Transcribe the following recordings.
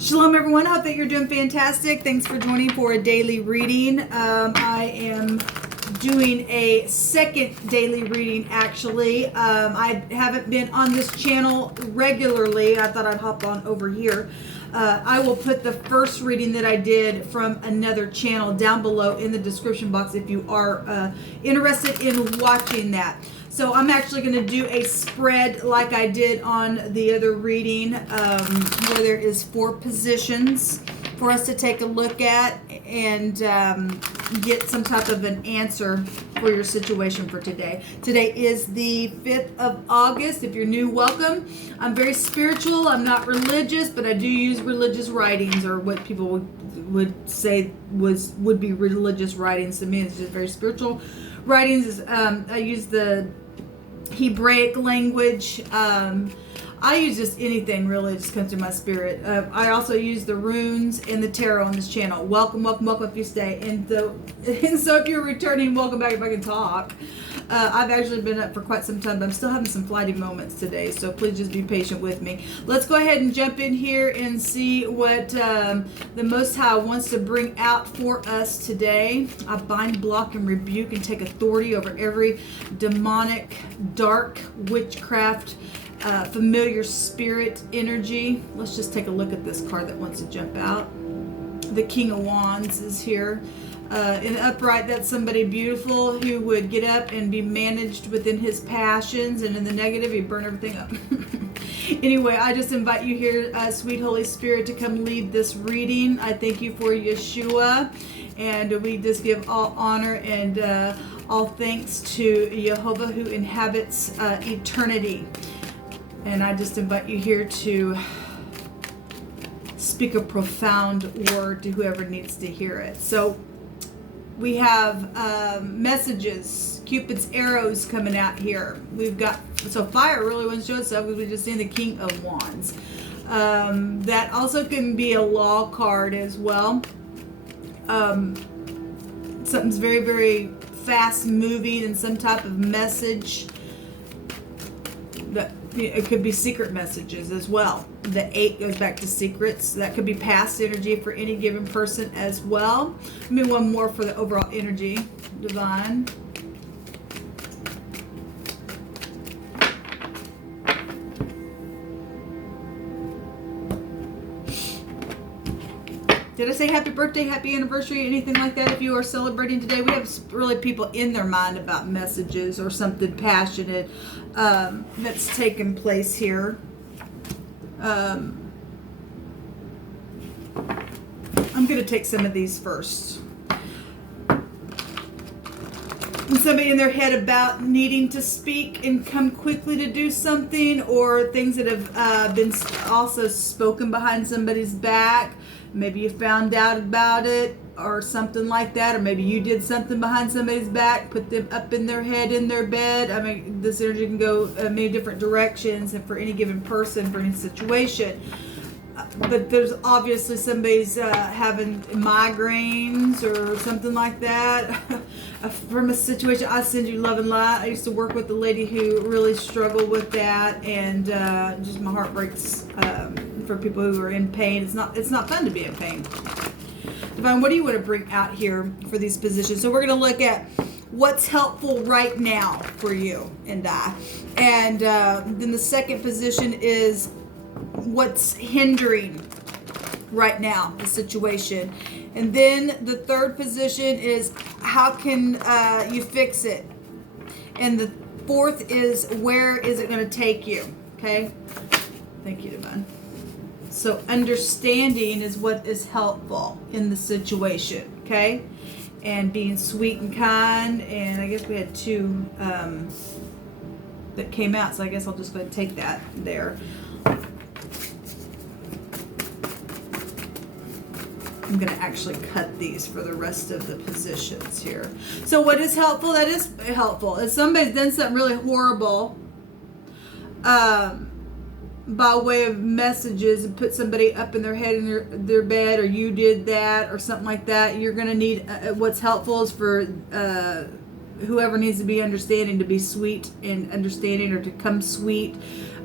Shalom everyone, hope that you're doing fantastic. Thanks for joining for a daily reading. I am doing a second daily reading actually. I haven't been on this channel regularly. I thought I'd hop on over here. I will put the first reading that I did from another channel down below in the description box if you are interested in watching that. So I'm actually going to do a spread like I did on the other reading, where there is 4 positions for us to take a look at and get some type of an answer for your situation for today. Today is the 5th of August. If you're new, welcome. I'm very spiritual. I'm not religious, but I do use religious writings, or what people would say would be religious writings. To me, it's just very spiritual writings. I use the Hebraic language. I use just anything really, just comes through my spirit. I also use the runes and the tarot on this channel. Welcome, welcome, welcome if you stay. And so if you're returning, welcome back if I can talk. I've actually been up for quite some time, but I'm still having some flighty moments today, so please just be patient with me. Let's go ahead and jump in here and see what the Most High wants to bring out for us today. I bind, block, and rebuke and take authority over every demonic, dark, witchcraft, familiar spirit energy. Let's just take a look at this card that wants to jump out. The King of Wands is here. In the upright, that's somebody beautiful who would get up and be managed within his passions, and in the negative, he'd burn everything up. Anyway, I just invite you here, sweet Holy Spirit, to come lead this reading. I thank you for Yeshua, and we just give all honor and all thanks to Jehovah who inhabits eternity. And I just invite you here to speak a profound word to whoever needs to hear it. So we have messages, Cupid's arrows coming out here. We've got, so fire really wants to show itself. We've just seen the King of Wands. That also can be a law card as well. Something's very, very fast moving and some type of message. That it could be secret messages as well. The 8 goes back to secrets. That could be past energy for any given person as well. Let me one more for the overall energy. Divine. Did I say happy birthday, happy anniversary, anything like that? If you are celebrating today, we have really people in their mind about messages or something passionate that's taken place here. I'm going to take some of these first. And somebody in their head about needing to speak and come quickly to do something, or things that have been also spoken behind somebody's back. Maybe you found out about it or something like that, or maybe you did something behind somebody's back, put them up in their head, in their bed. I mean, this energy can go many different directions, and for any given person, for any situation. But there's obviously somebody's having migraines or something like that from a situation. I send you love and light. I used to work with a lady who really struggled with that, and just my heart breaks for people who are in pain. It's not fun to be in pain. Divine, what do you want to bring out here for these positions? So we're going to look at what's helpful right now for you and I. And then the second position is what's hindering right now, the situation. And then the third position is how can you fix it. And the fourth is where is it going to take you. Okay. Thank you, Divine. So understanding is what is helpful in the situation, okay? And being sweet and kind. And I guess we had 2 that came out, so I guess I'll just go ahead and take that there. I'm going to actually cut these for the rest of the positions here. So what is helpful? That is helpful. If somebody's done something really horrible, by way of messages, and put somebody up in their head in their bed, or you did that or something like that, you're going to need what's helpful is for whoever needs to be understanding to be sweet and understanding, or to come sweet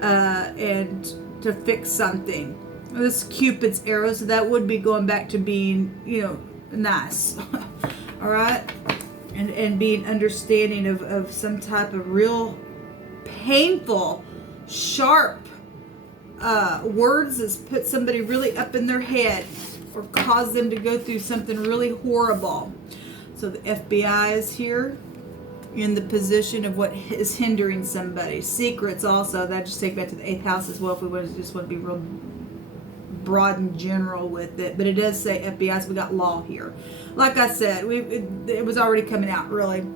and to fix something. This Cupid's arrow, so that would be going back to being, nice. All right? And being understanding of some type of real painful, sharp words that's put somebody really up in their head or cause them to go through something really horrible. So the FBI is here in the position of what is hindering somebody. Secrets also, that just take back to the 8th house as well if we just want to be real broad and general with it. But it does say FBI, so we got law here. Like I said, it was already coming out, really.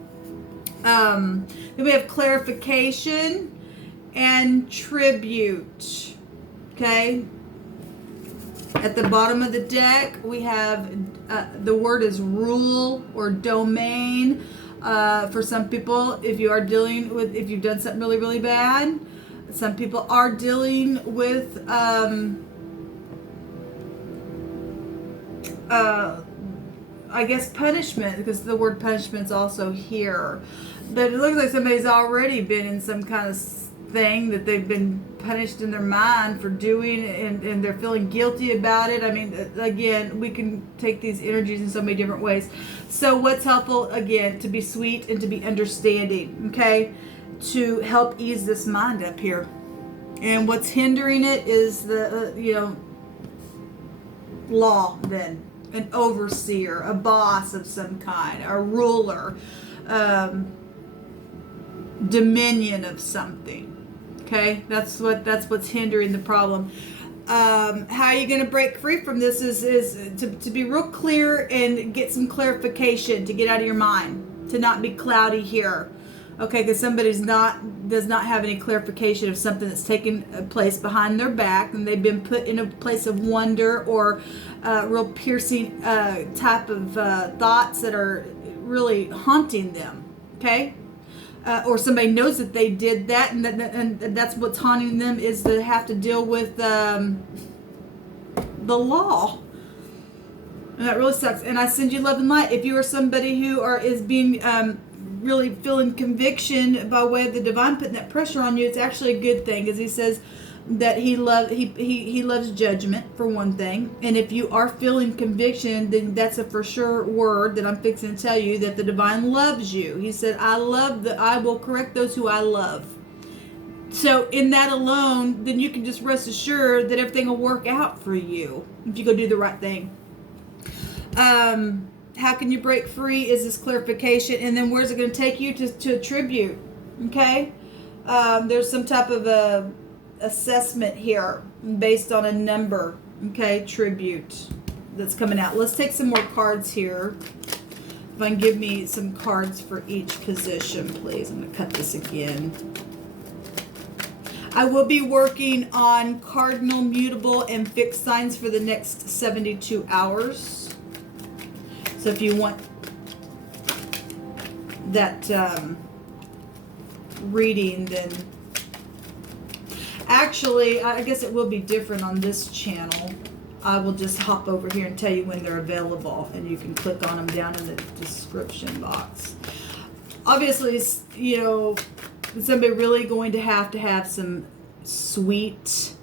Then we have clarification and tribute. Okay? At the bottom of the deck, we have the word is rule or domain. For some people, if you've done something really, really bad, some people are dealing with I guess punishment, because the word punishment's also here. But it looks like somebody's already been in some kind of thing that they've been punished in their mind for doing, and they're feeling guilty about it. I mean, again, we can take these energies in so many different ways. So what's helpful, again, to be sweet and to be understanding, okay, to help ease this mind up here. And what's hindering it is the law, then an overseer, a boss of some kind, a ruler, dominion of something. Okay, that's what's hindering the problem. How are you going to break free from this is to be real clear and get some clarification, to get out of your mind, to not be cloudy here. Okay, because somebody does not have any clarification of something that's taken place behind their back, and they've been put in a place of wonder or real piercing type of thoughts that are really haunting them. Okay. Or somebody knows that they did that, and that's what's haunting them, is to have to deal with the law. And that really sucks. And I send you love and light. If you are somebody who is being really feeling conviction by way of the divine putting that pressure on you, it's actually a good thing, because he says that he loves judgment, for one thing. And if you are feeling conviction, then that's a for sure word that I'm fixing to tell you, that the divine loves you. He said, I will correct those who I love. So in that alone, then you can just rest assured that everything will work out for you if you go do the right thing. How can you break free is this clarification, and then where's it going to take you to attribute? Okay, there's some type of a assessment here based on a number. Okay, tribute that's coming out. Let's take some more cards here. If I can give me some cards for each position, please. I'm going to cut this again. I will be working on cardinal, mutable, and fixed signs for the next 72 hours. So if you want that reading, then actually, I guess it will be different on this channel. I will just hop over here and tell you when they're available, and you can click on them down in the description box. Obviously, somebody really going to have some sweet,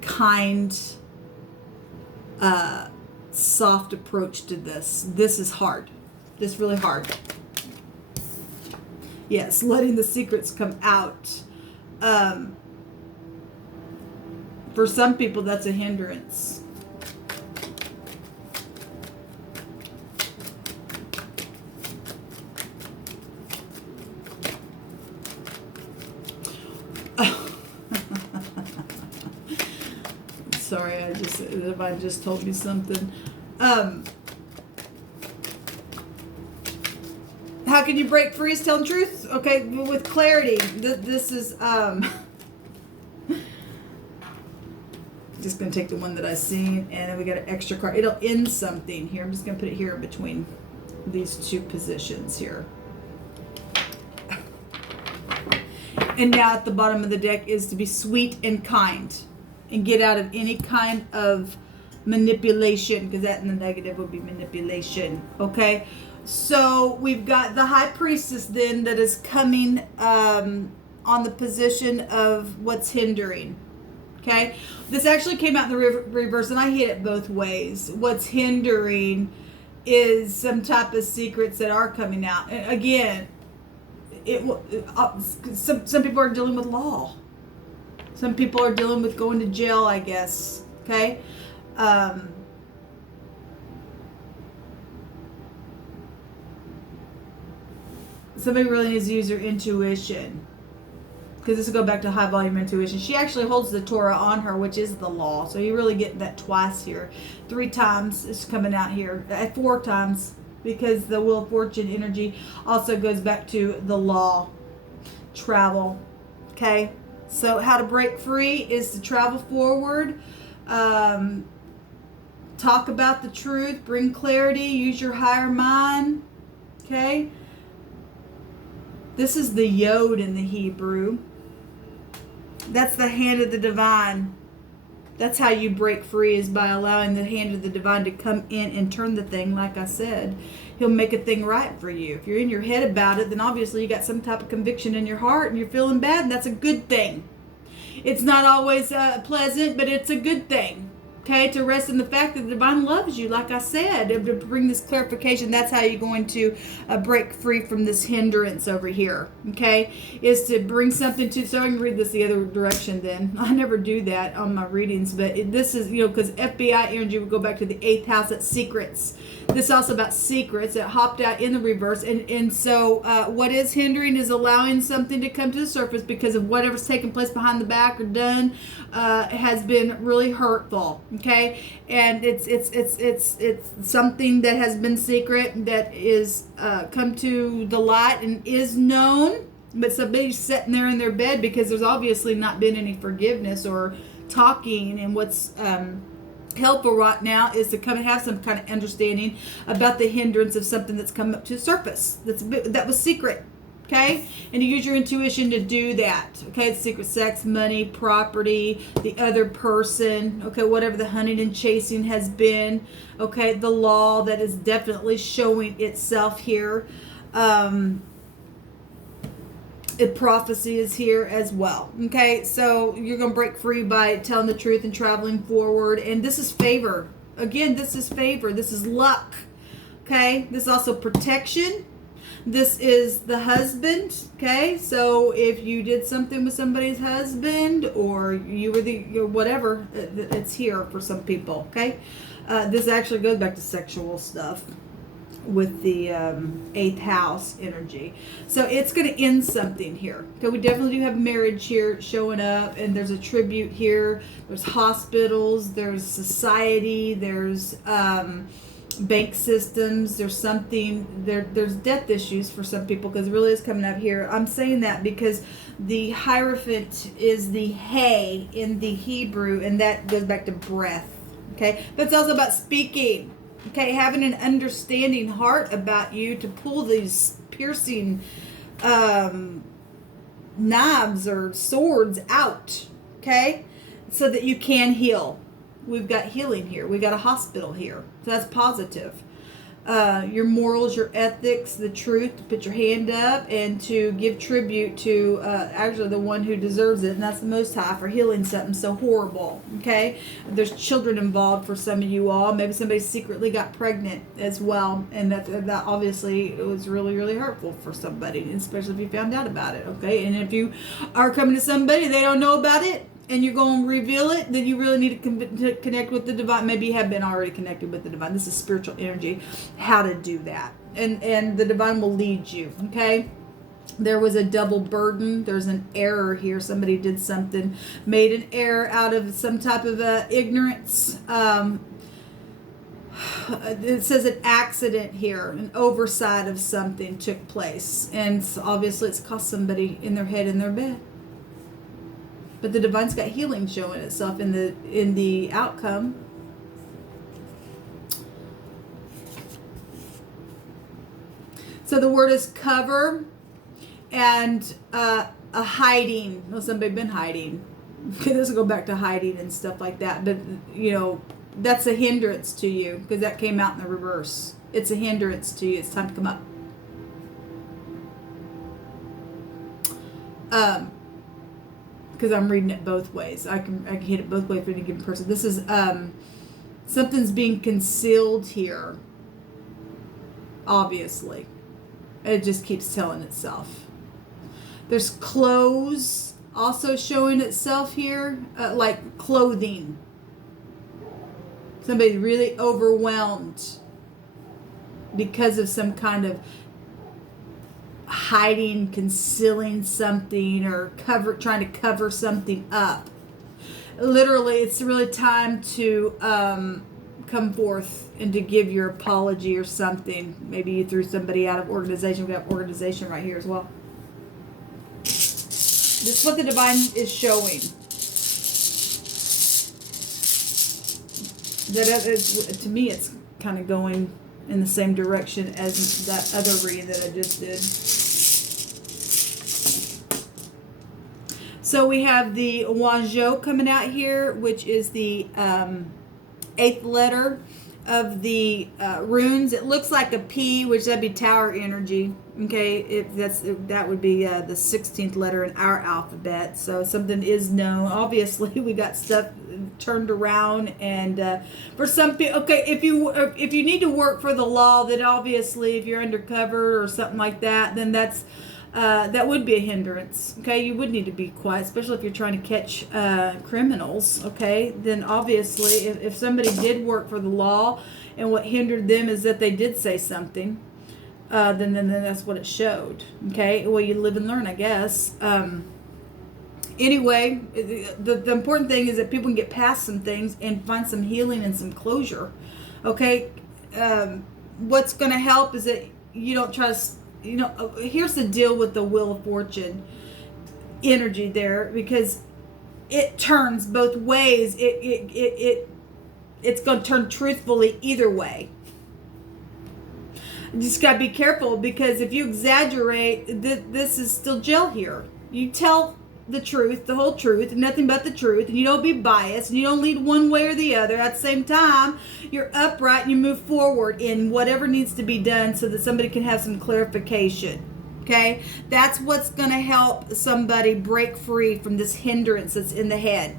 kind, soft approach to this. This is hard. This is really hard. Yes, letting the secrets come out. For some people, that's a hindrance. Sorry, I just told me something. How can you break free is telling truth? Okay, with clarity. This is just going to take the one that I seen, and then we got an extra card. It'll end something here. I'm just going to put it here between these two positions here. And now at the bottom of the deck is to be sweet and kind, and get out of any kind of manipulation, because that in the negative would be manipulation. Okay, so we've got the high priestess then that is coming on the position of what's hindering. Okay, this actually came out in the reverse, and I hit it both ways. What's hindering is some type of secrets that are coming out. And again, some people are dealing with law. Some people are dealing with going to jail, I guess. Okay. Somebody really needs to use their intuition, because this will go back to high volume intuition. She actually holds the Torah on her, which is the law. So you really get that twice here. 3 times it's coming out here. 4 times, because the Wheel of Fortune energy also goes back to the law. Travel. Okay. So how to break free is to travel forward. Talk about the truth. Bring clarity. Use your higher mind. Okay. This is the Yod in the Hebrew. That's the hand of the divine. That's how you break free, is by allowing the hand of the divine to come in and turn the thing. Like I said, he'll make a thing right for you. If you're in your head about it, then obviously you got some type of conviction in your heart and you're feeling bad, and that's a good thing. It's not always pleasant, but it's a good thing. Okay, to rest in the fact that the divine loves you, like I said, to bring this clarification. That's how you're going to break free from this hindrance over here. Okay, is to bring something to. So I can read this the other direction. Then I never do that on my readings, but this is, because FBI energy would go back to the 8th house. That's secrets. This is also about secrets. It hopped out in the reverse, and so what is hindering is allowing something to come to the surface because of whatever's taking place behind the back or done has been really hurtful. Okay, and it's something that has been secret that is come to the light and is known, but somebody's sitting there in their bed because there's obviously not been any forgiveness or talking. And what's helpful right now is to come and have some kind of understanding about the hindrance of something that's come up to the surface that was secret. Okay, and you use your intuition to do that. Okay, it's secret sex, money, property, the other person. Okay, whatever the hunting and chasing has been. Okay, the law that is definitely showing itself here. Prophecy is here as well. Okay, so you're going to break free by telling the truth and traveling forward. And this is favor. Again, this is favor. This is luck. Okay, this is also protection. This is the husband. Okay, so if you did something with somebody's husband, or you were whatever, it's here for some people. Okay, this actually goes back to sexual stuff with the 8th house energy. So it's going to end something here. Okay, we definitely do have marriage here showing up, and there's a tribute here. There's hospitals, there's society, there's bank systems, there's something there's death issues for some people, because it really is coming up here. I'm saying that because the Hierophant is the hay in the Hebrew, and that goes back to breath. Okay, but it's also about speaking. Okay, having an understanding heart about you to pull these piercing knives or swords out. Okay, so that you can heal. We've got healing here. We got a hospital here. So that's positive. Your morals, your ethics, the truth, to put your hand up and to give tribute to actually the one who deserves it, and that's the Most High, for healing something so horrible. Okay, there's children involved for some of you all. Maybe somebody secretly got pregnant as well, and that obviously it was really, really hurtful for somebody, especially if you found out about it. Okay, and if you are coming to somebody they don't know about it, and you're going to reveal it, then you really need to connect with the divine. Maybe you have been already connected with the divine. This is spiritual energy, how to do that. And the divine will lead you, okay? There was a double burden. There's an error here. Somebody did something, made an error out of some type of ignorance. It says an accident here, an oversight of something took place. And so obviously it's cost somebody in their head, in their bed. But the divine's got healing showing itself in the outcome. So the word is cover and a hiding. Well, somebody been hiding. Okay, this will go back to hiding and stuff like that. But, that's a hindrance to you, because that came out in the reverse. It's a hindrance to you. It's time to come up. because I'm reading it both ways. I can hit it both ways for any given person. This is something's being concealed here. Obviously, it just keeps telling itself. There's clothes also showing itself here, like clothing. Somebody's really overwhelmed because of some kind of hiding, concealing something, or trying to cover something up. Literally, it's really time to come forth and to give your apology or something. Maybe you threw somebody out of organization. We have organization right here as well. This is what the divine is showing. That is, to me, it's kind of going in the same direction as that other reading that I just did. So we have the Wanzhou coming out here, which is the 8th letter of the runes. It looks like a P, which that'd be tower energy. Okay, that would be the 16th letter in our alphabet. So something is known. Obviously, we got stuff turned around, and for some people, okay, if you need to work for the law, then obviously if you're undercover or something like that, then that would be a hindrance. Okay, you would need to be quiet, especially if you're trying to catch criminals. Okay, then obviously if somebody did work for the law and what hindered them is that they did say something, then that's what it showed. Okay, well, you live and learn, I guess. Anyway, the important thing is that people can get past some things and find some healing and some closure. Okay, what's going to help is that you don't try to, here's the deal with the Wheel of Fortune energy there, because it turns both ways. It's going to turn truthfully either way. You just got to be careful, because if you exaggerate, this is still jail here. You tell the truth, the whole truth, and nothing but the truth, and you don't be biased, and you don't lead one way or the other. At the same time, you're upright and you move forward in whatever needs to be done so that somebody can have some clarification. Okay? That's what's going to help somebody break free from this hindrance that's in the head.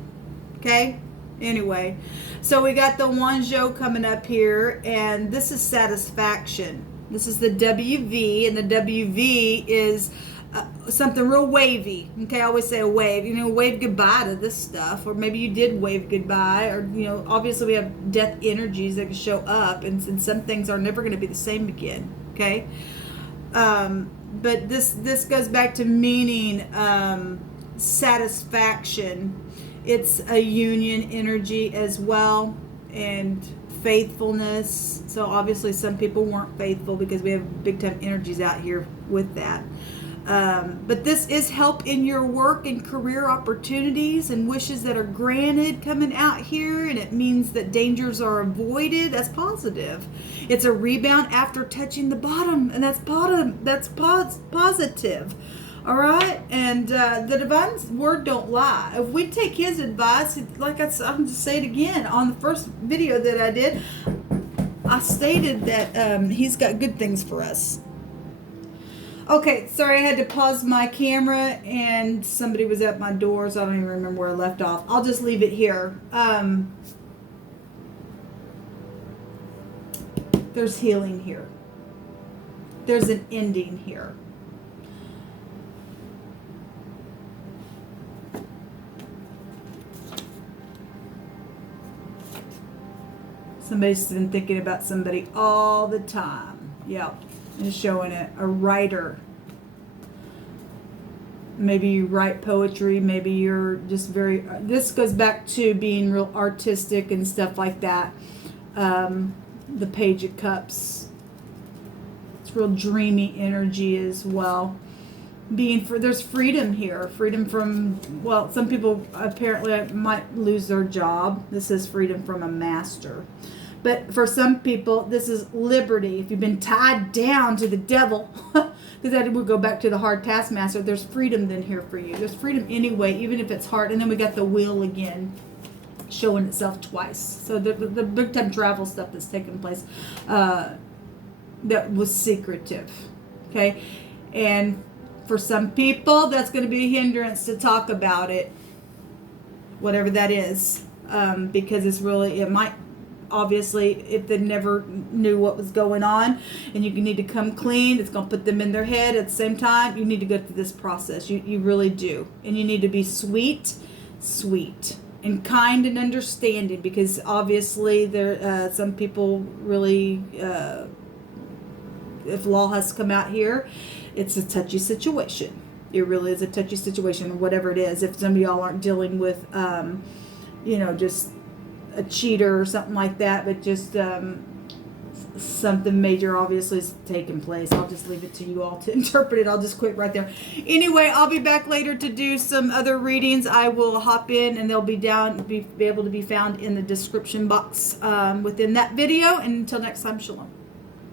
Okay? Anyway, so we got the Wanzhou coming up here, and this is satisfaction. This is the WV, and the WV is something real wavy. Okay, I always say a wave. Wave goodbye to this stuff, or maybe you did wave goodbye, or obviously we have death energies that can show up, and some things are never going to be the same again. Okay, but this goes back to meaning satisfaction. It's a union energy as well, and faithfulness. So obviously some people weren't faithful because we have big time energies out here with that. But this is help in your work and career opportunities and wishes that are granted coming out here, and it means that dangers are avoided. That's positive. It's a rebound after touching the bottom, and that's positive. All right, and the divine's word don't lie. If we take his advice, like I'm just say it again, on the first video that I did, I stated that he's got good things for us. Okay, sorry, I had to pause my camera and somebody was at my door, so I don't even remember where I left off. I'll just leave it here. There's healing here. There's an ending here. Somebody's been thinking about somebody all the time. Yep. It's showing it. A writer. Maybe you write poetry. Maybe you're just very... This goes back to being real artistic and stuff like that. The Page of Cups. It's real dreamy energy as well. There's freedom here. Freedom from... Well, some people apparently might lose their job. This is freedom from a master. But for some people, this is liberty. If you've been tied down to the devil, because that would go back to the hard taskmaster, there's freedom then here for you. There's freedom anyway, even if it's hard. And then we got the wheel again, showing itself twice. So the big time travel stuff that's taking place that was secretive. Okay? And for some people, that's going to be a hindrance to talk about it. whatever that is, because it's really, it might, obviously, if they never knew what was going on, and you need to come clean, it's going to put them in their head. At the same time, you need to go through this process. You really do. And you need to be sweet, and kind and understanding, because obviously there some people really, if law has to come out here, it's a touchy situation. It really is a touchy situation, or whatever it is. If some of y'all aren't dealing with, just a cheater or something like that, but just something major obviously is taking place. I'll just leave it to you all to interpret it. I'll just quit right there. Anyway, I'll be back later to do some other readings. I will hop in, and they'll be able to be found in the description box within that video. And until next time, shalom.